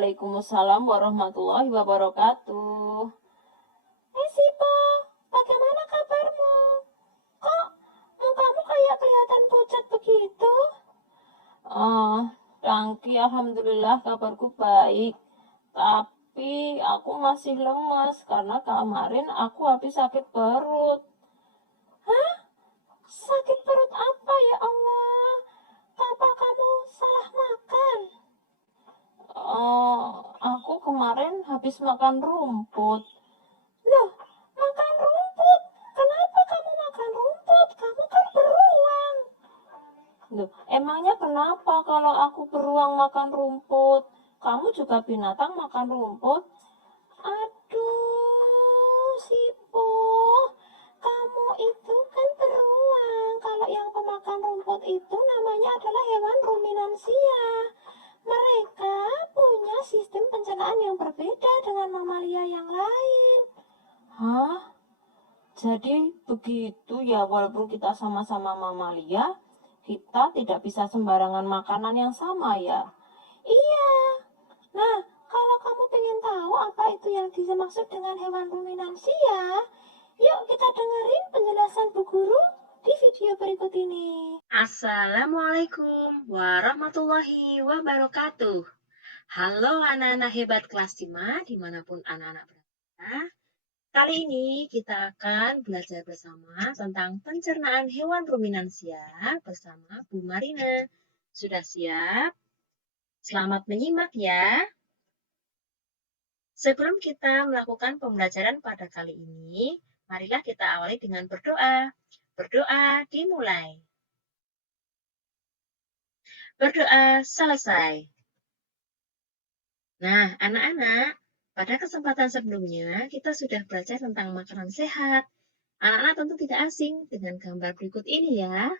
Waalaikumsalam warahmatullahi wabarakatuh. Sipo, bagaimana kabarmu? Kok mukamu kayak kelihatan pucat begitu? Tangki, alhamdulillah kabarku baik. Tapi aku masih lemas karena kemarin aku habis sakit perut. Hah? Sakit perut apa ya Allah? Apa kamu salah makan? Aku kemarin habis makan rumput. Loh, makan rumput? Kenapa kamu makan rumput? Kamu kan beruang. Loh, emangnya kenapa kalau aku beruang makan rumput? Kamu juga binatang makan rumput? Aduh, Sipo, kamu itu kan beruang. Kalau yang pemakan rumput itu namanya adalah hewan ruminansia. Mereka punya sistem pencernaan yang berbeda dengan mamalia yang lain. Hah? Jadi begitu ya, walaupun kita sama-sama mamalia, kita tidak bisa sembarangan makanan yang sama ya? Iya. Nah, kalau kamu pengen tahu apa itu yang dimaksud dengan hewan ruminansia, yuk kita dengerin penjelasan Bu Guru di video berikut ini. Assalamualaikum warahmatullahi wabarakatuh. Halo anak-anak hebat kelas 5 dimanapun anak-anak berada. Kali ini kita akan belajar bersama tentang pencernaan hewan ruminansia bersama Bu Marina. Sudah siap? Selamat menyimak ya. Sebelum kita melakukan pembelajaran pada kali ini, marilah kita awali dengan berdoa. Berdoa dimulai. Berdoa selesai. Nah, anak-anak, pada kesempatan sebelumnya kita sudah belajar tentang makanan sehat. Anak-anak tentu tidak asing dengan gambar berikut ini ya.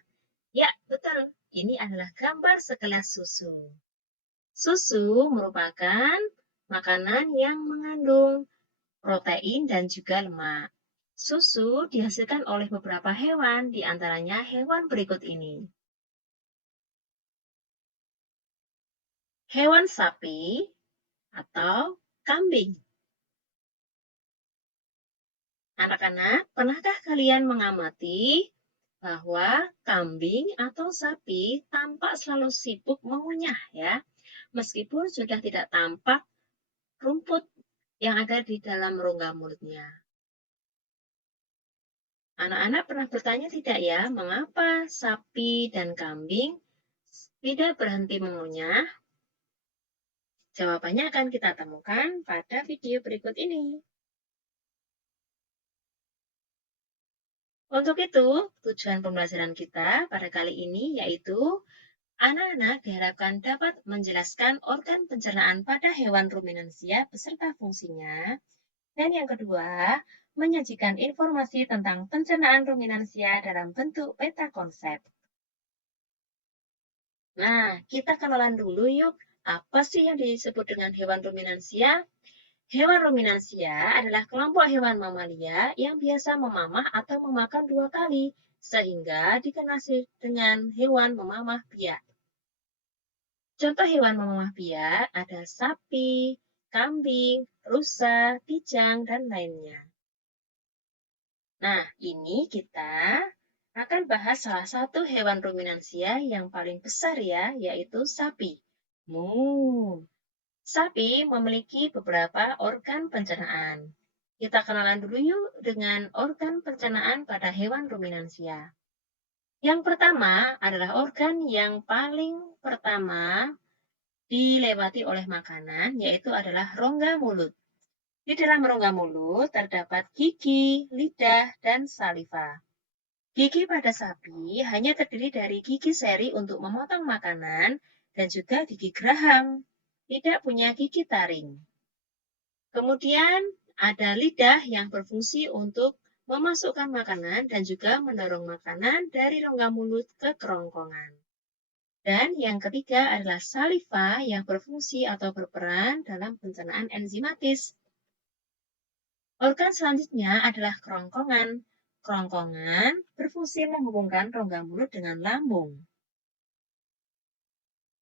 Ya, betul. Ini adalah gambar segelas susu. Susu merupakan makanan yang mengandung protein dan juga lemak. Susu dihasilkan oleh beberapa hewan, di antaranya hewan berikut ini. Hewan sapi atau kambing. Anak-anak, pernahkah kalian mengamati bahwa kambing atau sapi tampak selalu sibuk mengunyah ya, meskipun sudah tidak tampak rumput yang ada di dalam rongga mulutnya. Anak-anak pernah bertanya tidak ya, mengapa sapi dan kambing tidak berhenti mengunyah? Jawabannya akan kita temukan pada video berikut ini. Untuk itu, tujuan pembelajaran kita pada kali ini yaitu anak-anak diharapkan dapat menjelaskan organ pencernaan pada hewan ruminansia beserta fungsinya. Dan yang kedua, menyajikan informasi tentang pencernaan ruminansia dalam bentuk peta konsep. Nah, kita kenalan dulu yuk, apa sih yang disebut dengan hewan ruminansia? Hewan ruminansia adalah kelompok hewan mamalia yang biasa memamah atau memakan 2 kali, sehingga dikenal dengan hewan memamah biak. Contoh hewan memamah biak ada sapi, kambing, rusa, kijang, dan lainnya. Nah, ini kita akan bahas salah satu hewan ruminansia yang paling besar ya, yaitu sapi. Sapi memiliki beberapa organ pencernaan. Kita kenalan dulu yuk dengan organ pencernaan pada hewan ruminansia. Yang pertama adalah organ yang paling pertama dilewati oleh makanan, yaitu adalah rongga mulut. Di dalam rongga mulut terdapat gigi, lidah, dan saliva. Gigi pada sapi hanya terdiri dari gigi seri untuk memotong makanan dan juga gigi geraham, tidak punya gigi taring. Kemudian ada lidah yang berfungsi untuk memasukkan makanan dan juga mendorong makanan dari rongga mulut ke kerongkongan. Dan yang ketiga adalah saliva yang berfungsi atau berperan dalam pencernaan enzimatis. Organ selanjutnya adalah kerongkongan. Kerongkongan berfungsi menghubungkan rongga mulut dengan lambung.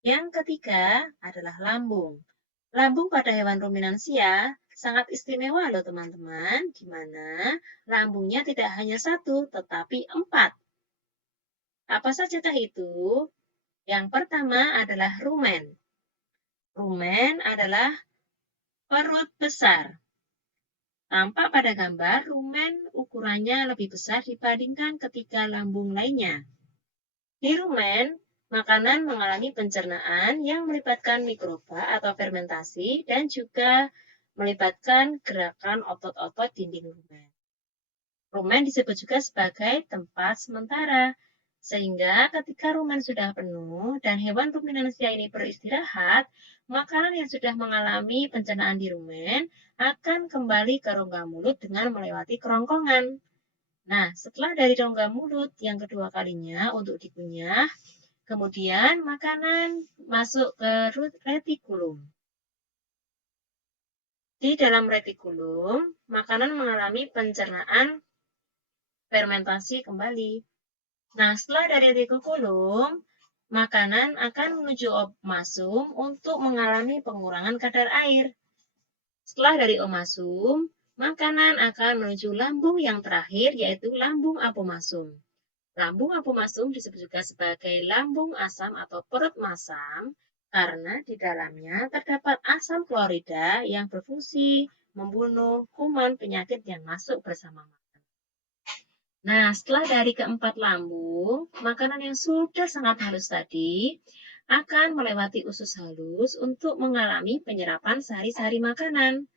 Yang ketiga adalah lambung. Lambung pada hewan ruminansia sangat istimewa loh teman-teman, di mana lambungnya tidak hanya satu, tetapi 4. Apa sajakah itu? Yang pertama adalah rumen. Rumen adalah perut besar. Tampak pada gambar, rumen ukurannya lebih besar dibandingkan ketiga lambung lainnya. Di rumen, makanan mengalami pencernaan yang melibatkan mikroba atau fermentasi dan juga melibatkan gerakan otot-otot dinding rumen. Rumen disebut juga sebagai tempat sementara, sehingga ketika rumen sudah penuh dan hewan ruminansia ini beristirahat, makanan yang sudah mengalami pencernaan di rumen akan kembali ke rongga mulut dengan melewati kerongkongan. Nah, setelah dari rongga mulut yang kedua kalinya untuk dikunyah, kemudian makanan masuk ke retikulum. Di dalam retikulum, makanan mengalami pencernaan fermentasi kembali. Nah, setelah dari retikulum, makanan akan menuju omasum untuk mengalami pengurangan kadar air. Setelah dari omasum, makanan akan menuju lambung yang terakhir, yaitu lambung apomasum. Lambung apomasum disebut juga sebagai lambung asam atau perut masam karena di dalamnya terdapat asam klorida yang berfungsi membunuh kuman penyakit yang masuk bersama makanan. Nah, setelah dari keempat lambung, makanan yang sudah sangat halus tadi akan melewati usus halus untuk mengalami penyerapan sari-sari makanan.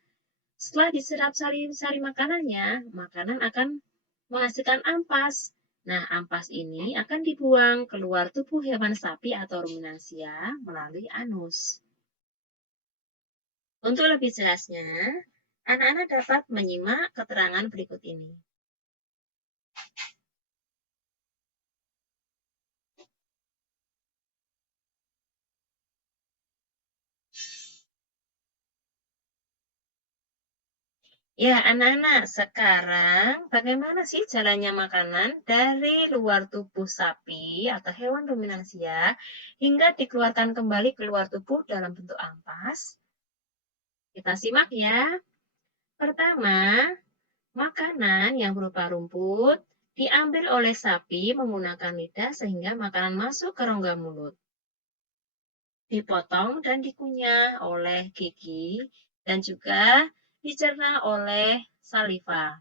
Setelah diserap sari-sari makanannya, makanan akan menghasilkan ampas. Nah, ampas ini akan dibuang keluar tubuh hewan sapi atau ruminansia melalui anus. Untuk lebih jelasnya, anak-anak dapat menyimak keterangan berikut ini. Ya, anak-anak, sekarang bagaimana sih jalannya makanan dari luar tubuh sapi atau hewan ruminansia hingga dikeluarkan kembali keluar tubuh dalam bentuk ampas? Kita simak ya. Pertama, makanan yang berupa rumput diambil oleh sapi menggunakan lidah sehingga makanan masuk ke rongga mulut. Dipotong dan dikunyah oleh gigi dan juga dicerna oleh saliva.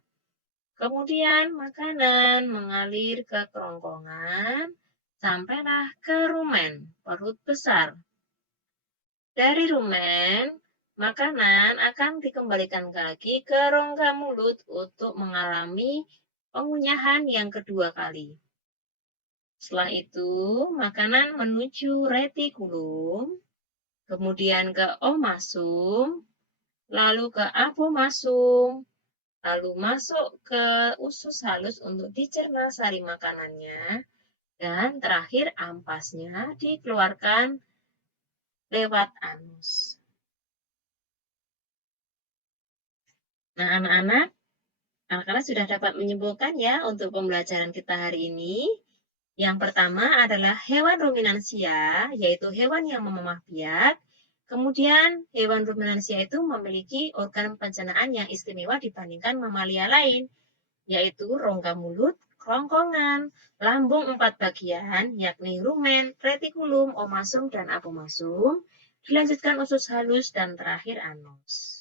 Kemudian makanan mengalir ke kerongkongan sampailah ke rumen, perut besar. Dari rumen, makanan akan dikembalikan lagi ke rongga mulut untuk mengalami pengunyahan yang kedua kali. Setelah itu, makanan menuju retikulum, kemudian ke omasum, lalu ke apomasum, lalu masuk ke usus halus untuk dicerna sari makanannya, dan terakhir ampasnya dikeluarkan lewat anus. Nah, anak-anak sudah dapat menyimpulkan ya untuk pembelajaran kita hari ini. Yang pertama adalah hewan ruminansia, yaitu hewan yang memamah biak. Kemudian hewan ruminansia itu memiliki organ pencernaan yang istimewa dibandingkan mamalia lain, yaitu rongga mulut, kerongkongan, lambung 4 bagian, yakni rumen, retikulum, omasum, dan apomasum, dilanjutkan usus halus, dan terakhir anus.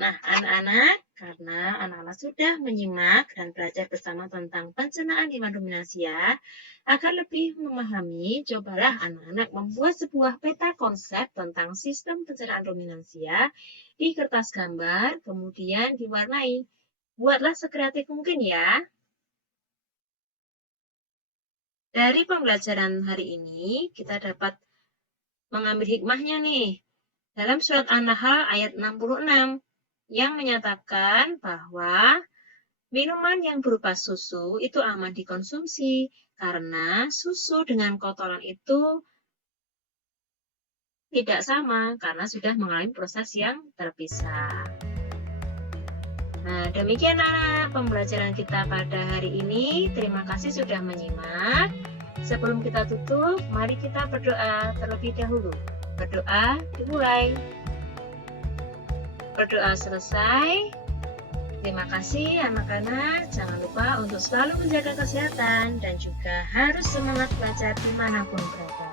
Nah, anak-anak, karena anak-anak sudah menyimak dan belajar bersama tentang pencernaan hewan ruminansia, agar lebih memahami, cobalah anak-anak membuat sebuah peta konsep tentang sistem pencernaan ruminansia di kertas gambar, kemudian diwarnai. Buatlah sekreatif mungkin ya. Dari pembelajaran hari ini, kita dapat mengambil hikmahnya nih. Dalam surat An-Nahl ayat 66, yang menyatakan bahwa minuman yang berupa susu itu aman dikonsumsi karena susu dengan kotoran itu tidak sama karena sudah mengalami proses yang terpisah. Nah, demikian anak pembelajaran kita pada hari ini. Terima kasih sudah menyimak. Sebelum kita tutup, mari kita berdoa terlebih dahulu. Berdoa dimulai. Berdoa selesai. Terima kasih anak-anak. Jangan lupa untuk selalu menjaga kesehatan dan juga harus semangat belajar dimanapun berada.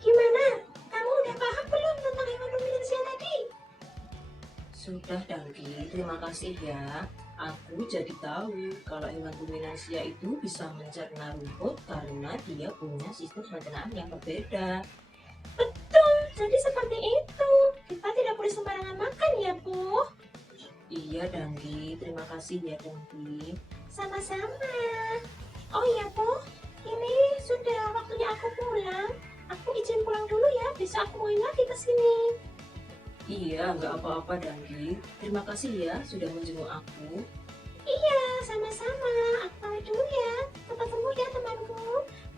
Gimana? Kamu udah paham belum tentang hewan ruminansia tadi? Sudah, Danggi. Terima kasih ya. Aku jadi tahu kalau hewan ruminansia itu bisa mencerna rumput karena dia punya sistem pencernaan yang berbeda. Betul, jadi seperti itu. Kita tidak boleh sembarangan makan ya, Bu. Iya, Danggi. Terima kasih ya, Danggi. Sama-sama. Oh iya, Bu. Ini sudah waktunya aku pulang. Aku izin pulang dulu ya. Besok aku mau lagi ke sini. Iya, nggak apa-apa, Danggi. Terima kasih ya sudah menjenguk aku. Iya, sama-sama. Aku pamit dulu ya. Sampai ketemu ya, temanku.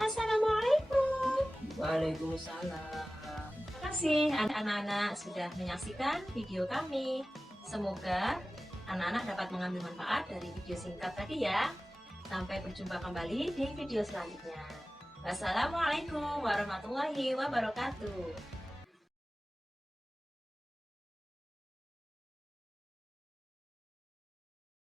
Assalamualaikum. Waalaikumsalam. Terima kasih anak-anak sudah menyaksikan video kami. Semoga anak-anak dapat mengambil manfaat dari video singkat tadi ya. Sampai berjumpa kembali di video selanjutnya. Wassalamualaikum warahmatullahi wabarakatuh.